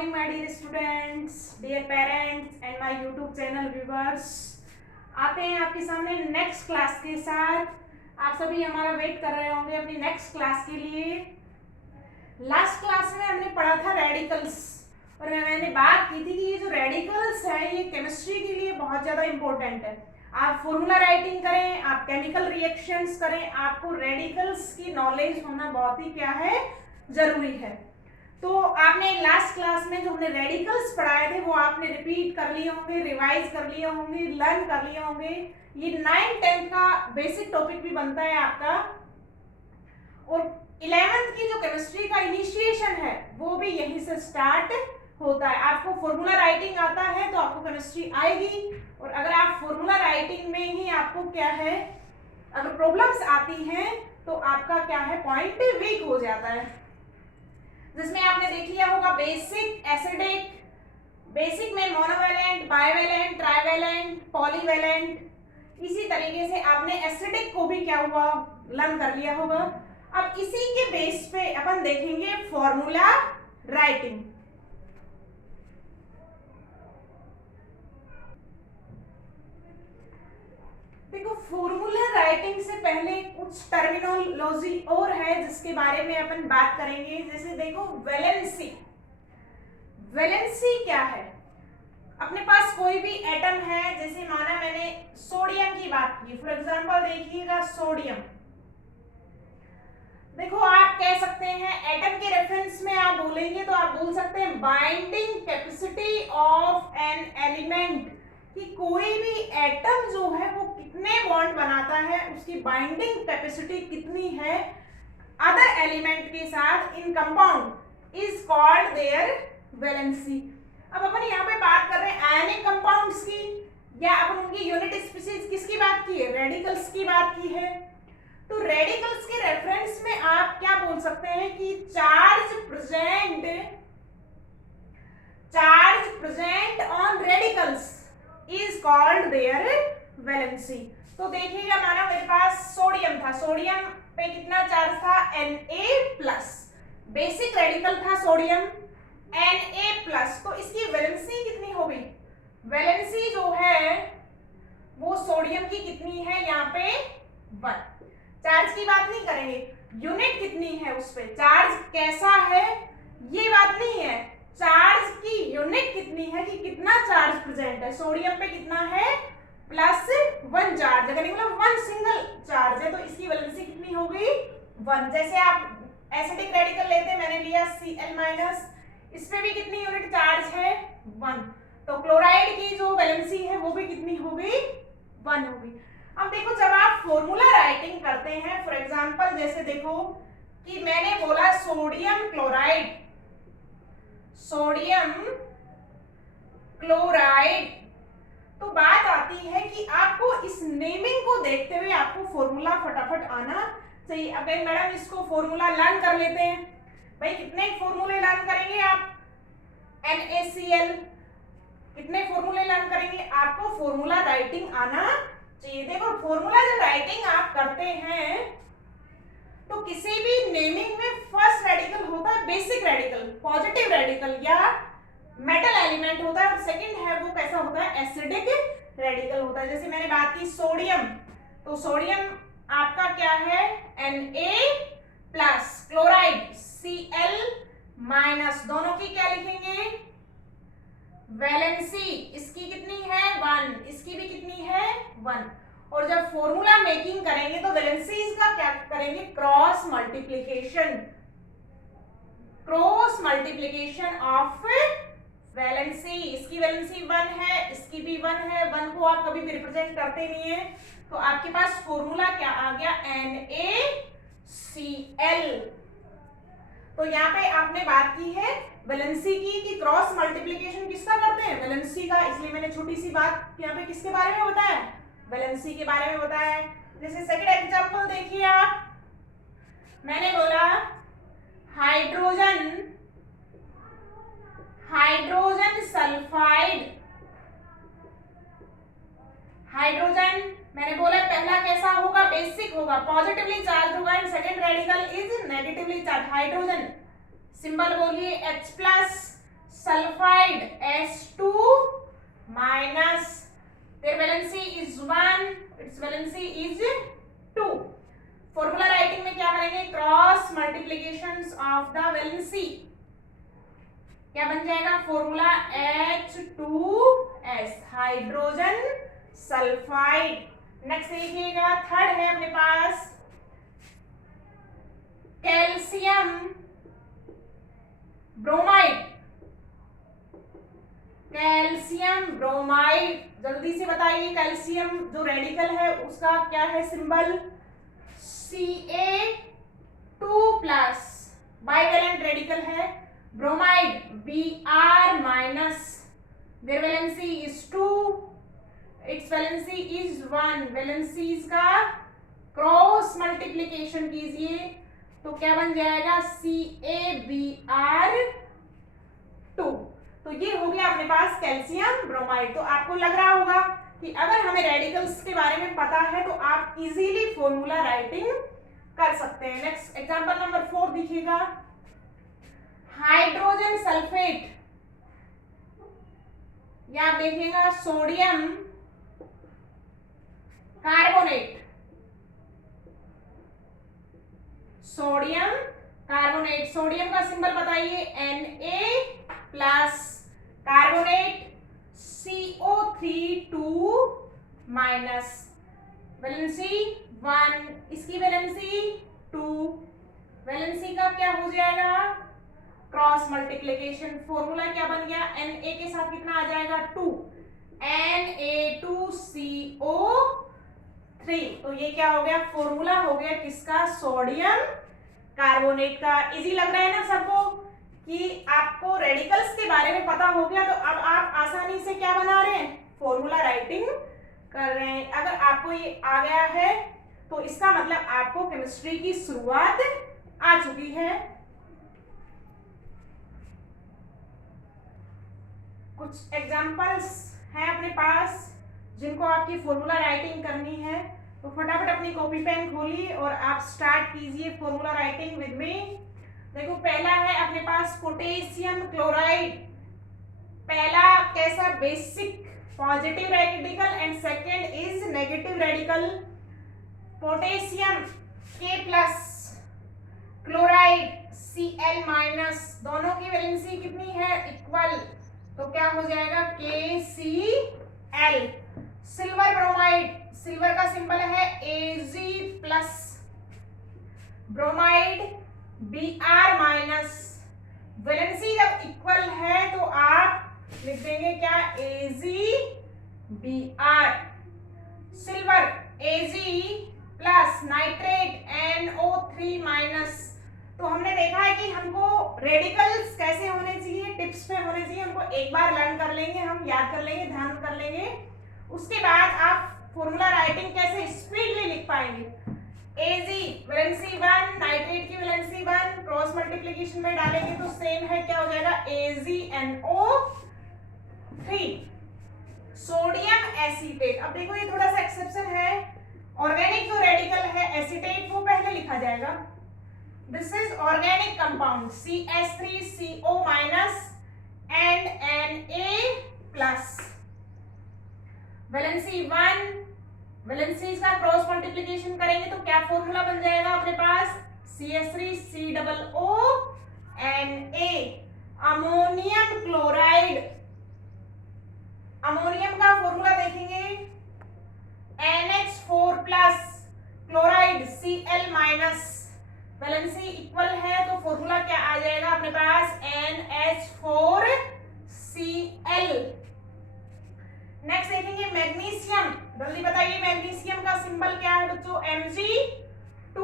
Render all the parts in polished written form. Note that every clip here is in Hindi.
morning, my dear students, dear parents and my YouTube channel viewers. आते हैं आपके सामने नेक्स्ट क्लास के साथ। आप सभी हमारा वेट कर रहे होंगे अपनी नेक्स्ट क्लास के लिए। लास्ट क्लास में हमने पढ़ा था रेडिकल्स और मैंने बात की थी कि ये जो रेडिकल्स है ये केमिस्ट्री के लिए बहुत ज़्यादा इंपॉर्टेंट है। आप फॉर्मूला राइटिंग करें, आप केमिकल रिएक्शंस करें, आपको रेडिकल्स की नॉलेज होना बहुत ही क्या है, जरूरी है। तो आपने लास्ट क्लास में जो हमने रेडिकल्स पढ़ाए थे वो आपने रिपीट कर लिए होंगे, रिवाइज कर लिए होंगे, लर्न कर लिए होंगे। ये 9th-10th का बेसिक टॉपिक भी बनता है आपका और 11th की जो केमिस्ट्री का इनिशिएशन है वो भी यहीं से स्टार्ट होता है। आपको फॉर्मूला राइटिंग आता है तो आपको केमिस्ट्री आएगी और अगर आप फॉर्मूला राइटिंग में ही आपको क्या है, अगर प्रॉब्लम्स आती हैं तो आपका क्या है, पॉइंट वीक हो जाता है। जिसमें आपने देख लिया होगा बेसिक, एसिडिक, बेसिक में मोनोवैलेंट, बाइवैलेंट, ट्राइवैलेंट, पॉलीवैलेंट। इसी तरीके से आपने एसिडिक को भी क्या हुआ, लर्न कर लिया होगा। अब इसी के बेस पे अपन देखेंगे फॉर्मूला राइटिंग। देखो, फॉर्मूला राइटिंग से पहले कुछ टर्मिनोलॉजी और है जिसके बारे में अपन बात करेंगे। जैसे देखो, वैलेंसी। वैलेंसी क्या है? अपने पास कोई भी एटम है, जैसे माना मैंने सोडियम की बात की, फॉर एग्जांपल देखिएगा सोडियम। देखो, आप कह सकते हैं एटम के रेफरेंस में आप बोलेंगे तो आप बोल सकते हैं binding capacity of an element, कि कोई भी एटम जो है वो कितने बॉन्ड बनाता है, उसकी बाइंडिंग कैपेसिटी कितनी है अदर एलिमेंट के साथ in compound is called their valency. अब अपन यहाँ पे बात कर रहे हैं आयनिक कंपाउंड्स की, या अपन उनकी यूनिट स्पीशीज किसकी बात की है, रेडिकल्स की बात की है। तो रेडिकल्स के रेफरेंस में आप क्या बोल सकते हैं कि charge present on radicals is called their valency. तो देखिएगा, माना मेरे पास सोडियम था, सोडियम पे कितना चार्ज था, Na+, बेसिक रेडिकल था सोडियम Na+, तो इसकी वैलेंसी कितनी होगी, वैलेंसी जो है वो सोडियम की कितनी है, यहाँ पे 1। चार्ज की बात नहीं करेंगे, यूनिट कितनी है उस पे, चार्ज कैसा है ये बात नहीं है, चार्ज की यूनिट कितनी है कि कितना चार्ज प्रेजेंट है। सोडियम पे कितना है, +1 चार्ज, अगर मतलब 1 सिंगल चार्ज है तो इसकी वैलेंसी कितनी होगी, 1। जैसे आप एसिडिक रेडिकल लेते हैं, मैंने लिया Cl-, इस पे भी कितनी यूनिट चार्ज है, 1। तो क्लोराइड की जो वैलेंसी है वो भी कितनी होगी, 1 होगी। अब देखो, जब आप फॉर्मूला राइटिंग करते हैं, फॉर एग्जांपल जैसे देखो कि मैंने बोला सोडियम क्लोराइड, तो बात आती है कि आपको इस नेमिंग को देखते हुए आपको फॉर्मूला फटाफट आना चाहिए। अब मैडम इसको फॉर्मूला लर्न कर लेते हैं, भाई कितने फॉर्मूले लर्न करेंगे आप, NaCl, कितने फॉर्मूले लर्न करेंगे, आपको फॉर्मूला राइटिंग आना चाहिए। देखो, फॉर्मूला जब राइटिंग आप करते हैं तो किसी भी नेमिंग में फर्स्ट रेडिकल होता है बेसिक रेडिकल, पॉजिटिव रेडिकल या मेटल एलिमेंट होता है, और सेकंड है वो कैसा होता है, एसिडिक रेडिकल होता है। जैसे मैंने बात की सोडियम, तो सोडियम आपका क्या है, Na+, क्लोराइड Cl-, दोनों की क्या लिखेंगे, वैलेंसी इसकी कितनी है, 1, इसकी भी कितनी है, 1। और जब फॉर्मूला मेकिंग करेंगे तो वैलेंसीज का क्या करेंगे, क्रॉस मल्टीप्लिकेशन ऑफ वैलेंसी। इसकी वैलेंसी 1 है, इसकी भी 1 है, 1 को आप कभी भी रिप्रेजेंट करते नहीं है, तो आपके पास फॉर्मूला क्या आ गया, NaCl। तो यहाँ पे आपने बात की है वैलेंसी की, कि क्रॉस मल्टीप्लिकेशन किसका करते हैं, वैलेंसी का, इसलिए मैंने छोटी सी बात यहाँ पे किसके बारे में बताया, वैलेंसी के बारे में बताया है। जैसे सेकंड एग्जांपल देखिए आप, मैंने बोला हाइड्रोजन सल्फाइड, हाइड्रोजन मैंने बोला पहला कैसा होगा, बेसिक होगा, पॉजिटिवली चार्ज होगा, and second radical is negatively charge. Hydrogen symbol बोलिए H+, sulphide H2 minus their valency is 1, its valency is 2. Formula writing में क्या करेंगे, cross multiplications of the valency, क्या बन जाएगा formula H2S hydrogen sulphide. Next देखिएगा, थर्ड है अपने पास कैल्शियम ब्रोमाइड। कैल्शियम ब्रोमाइड, जल्दी से बताइए, कैल्शियम जो रेडिकल है उसका क्या है सिंबल, Ca2+, बाइवेलेंट रेडिकल है। Bromide Br minus, their valency is 2, its valency is 1। Valencies का क्रॉस मल्टीप्लीकेशन कीजिए तो क्या बन जाएगा, CaBr2। तो ये हो गया अपने पास कैल्शियम ब्रोमाइड। तो आपको लग रहा होगा कि अगर हमें रेडिकल्स के बारे में पता है तो आप इजीली फॉर्मूला राइटिंग कर सकते हैं। नेक्स्ट एग्जांपल नंबर 4 देखिएगा, हाइड्रोजन सल्फेट, या आप देखिएगा sodium carbonate. Sodium carbonate, sodium का सिंबल बताइए Na+, carbonate CO3 minus, valency 1, इसकी वैलेंसी 2। वैलेंसी का क्या हो जाएगा, क्रॉस मल्टीप्लिकेशन। फॉर्मूला क्या बन गया, Na के साथ कितना आ जाएगा 2, Na2CO3। तो ये क्या हो गया, फॉर्मूला हो गया किसका, सोडियम कार्बोनेट का। इजी लग रहा है ना सबको कि आपको रेडिकल्स के बारे में पता हो गया, तो अब आप आसानी से क्या बना रहे हैं, फॉर्मूला राइटिंग कर रहे हैं। अगर आपको ये आ गया है तो इसका मतलब आपको केमिस्ट्री की शुरुआत आ चुकी है। कुछ एग्जांपल्स हैं अपने पास जिनको आपकी फॉर्मूला राइटिंग करनी है, तो फटाफट अपनी कॉपी पेन खोलिए और आप स्टार्ट कीजिए फॉर्मूला राइटिंग विद मी। देखो पहला है अपने पास पोटेशियम क्लोराइड। पहला कैसा, basic positive radical and second is negative radical. Potassium K+, chloride Cl-, दोनों की वैलेंसी कितनी है, इक्वल, तो क्या हो जाएगा KCl। सिल्वर ब्रोमाइड, सिल्वर का सिंबल है Ag+, ब्रोमाइड Br-, वैलेंसी जब इक्वल है तो आप लिख देंगे क्या, AgBr। Silver Ag+, nitrate NO3-। तो हमने देखा है कि हमको रेडिकल्स कैसे होने चाहिए, टिप्स पे होने चाहिए, हमको एक बार लर्न कर लेंगे, हम याद कर लेंगे, ध्यान कर लेंगे, उसके बाद आप फॉर्मूला राइटिंग कैसे स्पीडली लिख पाएंगे। Ag वैलेंसी 1, नाइट्रेट की वैलेंसी 1, क्रॉस मल्टीप्लिकेशन में डालेंगे तो सेम है, क्या हो जाएगा AgNO3। सोडियम एसीटेट, अब देखो ये थोड़ा सा एक्सेप्शन है, ऑर्गेनिक जो रेडिकल है एसीटेट वो पहले लिखा जाएगा। This is organic compound CH3CO- and Na+, valency 1, valency का क्रॉस मल्टीप्लिकेशन करेंगे तो क्या फॉर्मूला बन जाएगा अपने पास, CH3COO Na। Ammonium chloride, ammonium का फॉर्मूला देखेंगे NH4+, chloride Cl-, valency equal है तो फॉर्मूला क्या आ जाएगा अपने पास, NH4Cl। नेक्स्ट देखेंगे मैग्नीशियम, जल्दी बताइए मैग्नीशियम का सिंबल क्या है बच्चों, Mg2+,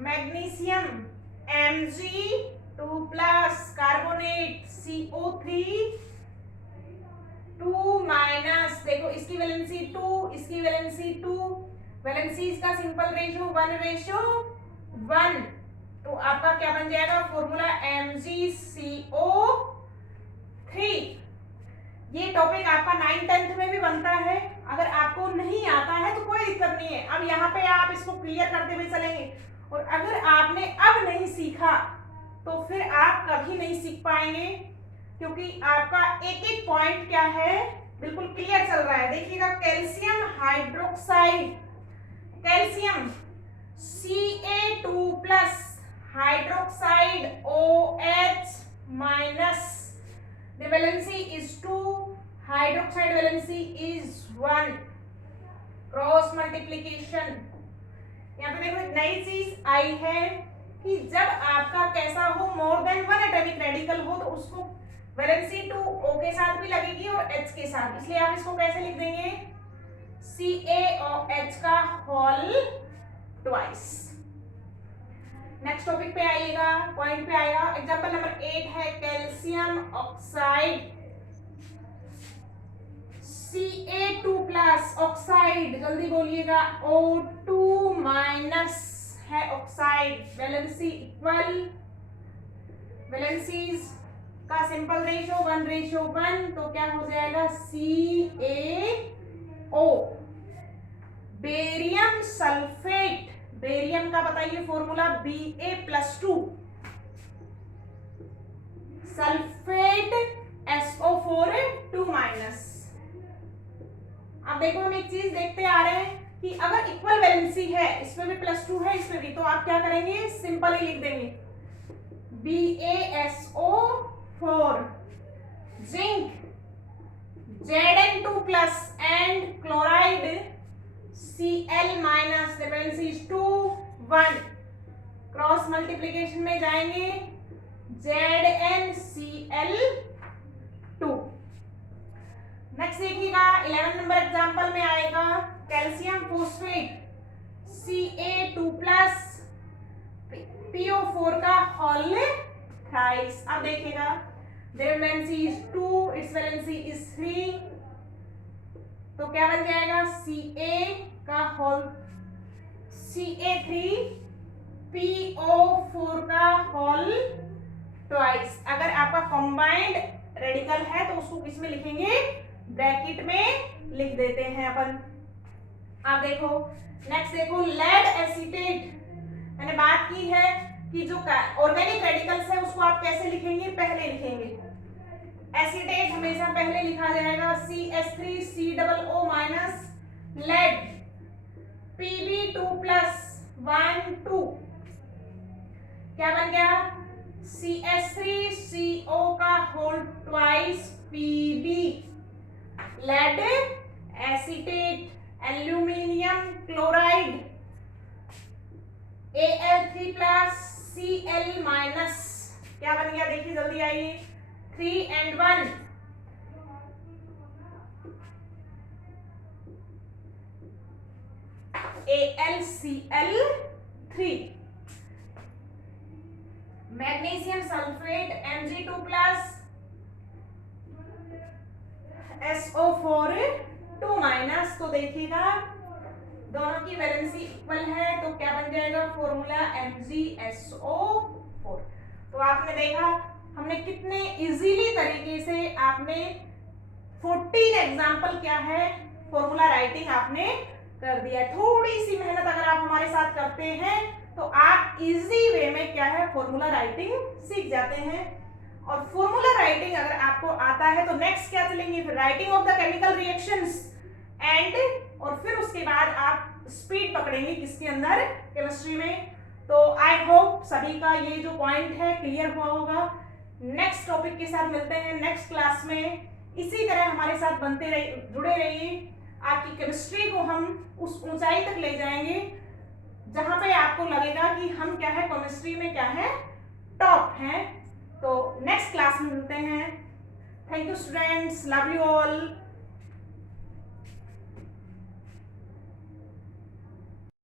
magnesium Mg2+, carbonate CO3 2-, देखो इसकी वैलेंसी 2, इसकी वैलेंसी 2, वैलेंसीज का सिंपल रेशियो 1:1, तो आपका क्या बन जाएगा फॉर्मूला MgCO3। ये टॉपिक आपका 9th-10th में भी बनता है, अगर आपको नहीं आता है तो कोई दिक्कत नहीं है, अब यहाँ पे आप इसको क्लियर करते हुए चलेंगे। और अगर आपने अब नहीं सीखा तो फिर आप कभी नहीं सीख पाएंगे, क्योंकि आपका एक एक पॉइंट क्या है बिल्कुल क्लियर चल रहा है। देखिएगा, calcium hydroxide, calcium Ca2+ hydroxide OH minus, the valency is 2, hydroxide valency is 1, cross multiplication. यहाँ पे देखो एक नई चीज आई है कि जब आपका कैसा हो, मोर देन 1 एटॉमिक रेडिकल हो, तो उसको वैलेंसी 2 O के साथ भी लगेगी और H के साथ, इसलिए आप इसको कैसे लिख देंगे, CaOH का होल ट्वाइस। नेक्स्ट टॉपिक पे आइएगा, पॉइंट पे आएगा। एग्जांपल नंबर 8 है कैल्शियम ऑक्साइड Ca2+ ऑक्साइड, जल्दी बोलिएगा, O2- है ऑक्साइड, वैलेंसी इक्वल, वैलेंसीज का सिंपल रेशियो 1:1, तो क्या हो जाएगा CaO। बेरियम सल्फेट, बेरियम का बताइए फॉर्मूला, Ba+2, सल्फेट SO4 2-। अब देखो हम एक चीज देखते आ रहे हैं कि अगर इक्वल वैलेंसी है, इसमें भी +2 है, इसमें भी, तो आप क्या करेंगे, सिंपल ही लिख देंगे BaSO4, zinc Zn2+ and chloride Cl-, the valency is 2, 1, cross multiplication में जाएंगे, ZnCl2। नेक्स्ट देखिएगा, 11 नंबर एग्जांपल में आएगा कैल्शियम फोस्फेट Ca2+ PO4 का होल थ्राइस। अब देखिएगा, their valency is 2, its valency is 3, तो क्या बन जाएगा, Ca का होल, Ca3PO4 का होल ट्वाइस। अगर आपका कंबाइंड रेडिकल है तो उसको किस में लिखेंगे, ब्रैकेट में लिख देते हैं अपन। आप देखो, नेक्स्ट देखो, लेड एसीटेट, मैंने बात की है कि जो ऑर्गेनिक रेडिकल्स है उसको आप कैसे लिखेंगे, पहले लिखेंगे, एसीटेट हमेशा पहले लिखा जाएगा, CH3COO-, लेड Pb2+, 1, 2, क्या बन गया, CH3CO का whole twice Pb, lead acetate, aluminium chloride Al3+, Cl-, क्या बन गया, देखिए जल्दी आइए, 3 and 1, AlCl3, magnesium sulphate Mg2+, SO4 2-। तो देखिएगा दोनों की वैलेंसी इक्वल है, तो क्या बन जाएगा फॉर्मूला, MgSO4। तो आपने देखा हमने कितने इजीली तरीके से आपने 14 एग्जाम्पल क्या है फॉर्मूला राइटिंग आपने कर दिया। थोड़ी सी मेहनत अगर आप हमारे साथ करते हैं तो आप इजी वे में क्या है फॉर्मूला राइटिंग सीख जाते हैं। और फॉर्मूला राइटिंग अगर आपको आता है तो नेक्स्ट क्या चलेंगे, फिर writing of the chemical reactions and, और फिर उसके बाद आप स्पीड पकड़ेंगे किसके अंदर, केमिस्ट्री में। तो आई होप सभी का ये जो पॉइंट है क्लियर हुआ होगा। नेक्स्ट टॉपिक के साथ मिलते हैं नेक्स्ट क्लास में। इसी तरह हमारे साथ बनते रहिए, जुड़े रहिए। आपकी केमिस्ट्री को हम उस ऊंचाई तक ले जाएंगे जहां पे आपको लगेगा कि हम क्या है केमिस्ट्री में क्या है टॉप हैं। तो नेक्स्ट क्लास में मिलते हैं। Thank you students, love you all.